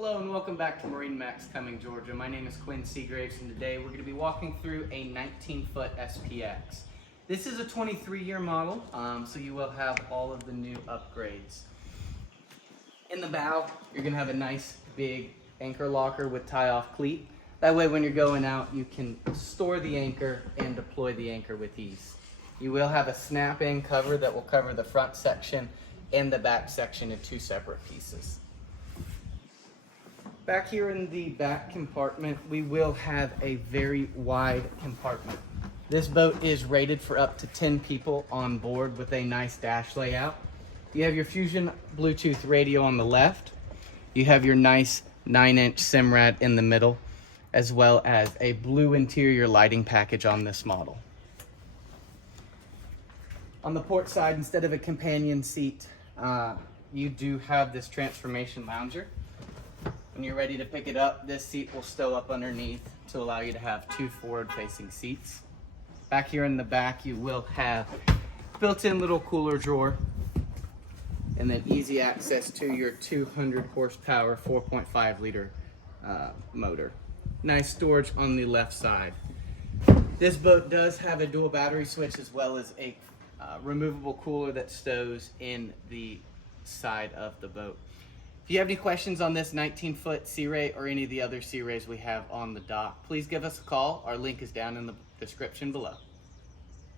Hello and welcome back to MarineMax Cumming, Georgia. My name is Quinn Seagraves and today we're going to be walking through a 19-foot SPX. This is a 23-year model, so you will have all of the new upgrades. In the bow, you're going to have a nice big anchor locker with tie-off cleat. That way when you're going out, you can store the anchor and deploy the anchor with ease. You will have a snap-in cover that will cover the front section and the back section in two separate pieces. Back here in the back compartment, we will have a very wide compartment. This boat is rated for up to 10 people on board with a nice dash layout. You have your Fusion Bluetooth radio on the left. You have your nice 9-inch Simrad in the middle, as well as a blue interior lighting package on this model. On the port side, instead of a companion seat, you do have this transformation lounger. When you're ready to pick it up, this seat will stow up underneath to allow you to have two forward-facing seats. Back here in the back, you will have built-in little cooler drawer and then easy access to your 200 horsepower 4.5 liter motor. Nice storage on the left side. This boat does have a dual battery switch as well as a removable cooler that stows in the side of the boat. If you have any questions on this 19-foot Sea Ray or any of the other Sea Rays we have on the dock, please give us a call. Our link is down in the description below.